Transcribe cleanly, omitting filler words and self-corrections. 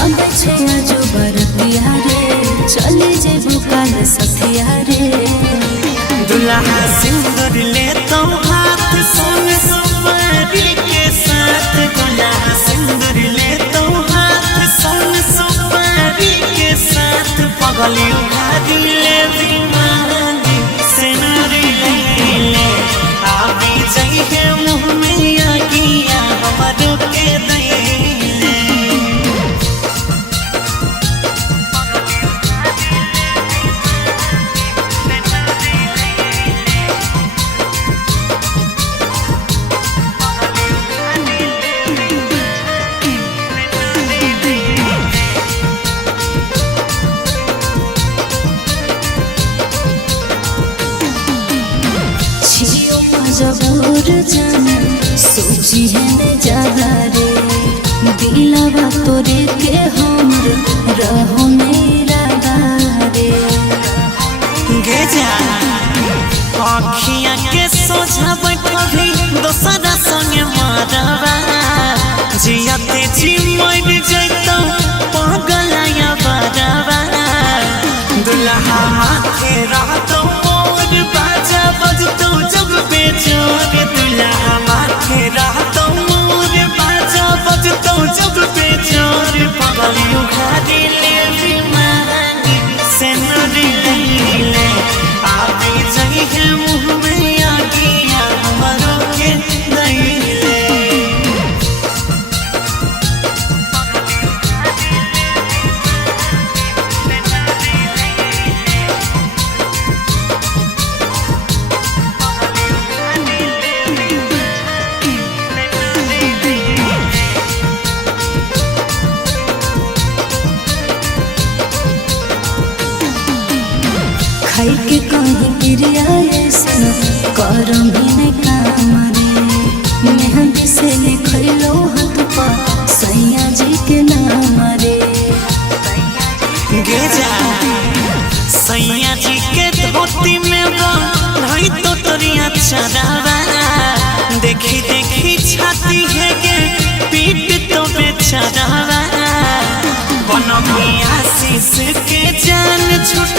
आबे छे आजो बरतिया रे चली जेबू काल सथिया रे दुल्हा सिंदूर ले तो हाथ संग सुपारी के साथ दुल्हा सिंदूर ले तो हाथ संग सुपारी के साथ पगली उखाड़ी ले दीवानी सिंदूर ले आवी जाइए मुँह में आगिया हमारो के दे जबूर जाना सोची है ज्यादा रे दिलवा तोरे के हमर रहो मेरा रे गे जा अखियाँ के सोझा बैठभी दोसरा संगे मारवा जियाते जी मर जैतौ पगलाया बरवा दुल्हा माथे रहतौ मोर बाजा बजतौ जब बेजोर दुल्हा माथे रहतौ मोर बाजा बजतौ जब बेजोर पगली उखाड़ी ले दीवानी सिंदूर ले आवी जाइए मुँह में आगिया हमारो के दे खाई के कहीं गिरिया ऐसा करम भी नहीं काम रे मेहंदी से लिखलो हाथ पर सैया जी के नाम रे गे जा सैया जी के धोती में नहीं तो तोरिया चरावा देखी देखी छाती है गे पीठ तो बेचरावा बनमी आशीष के जान छूट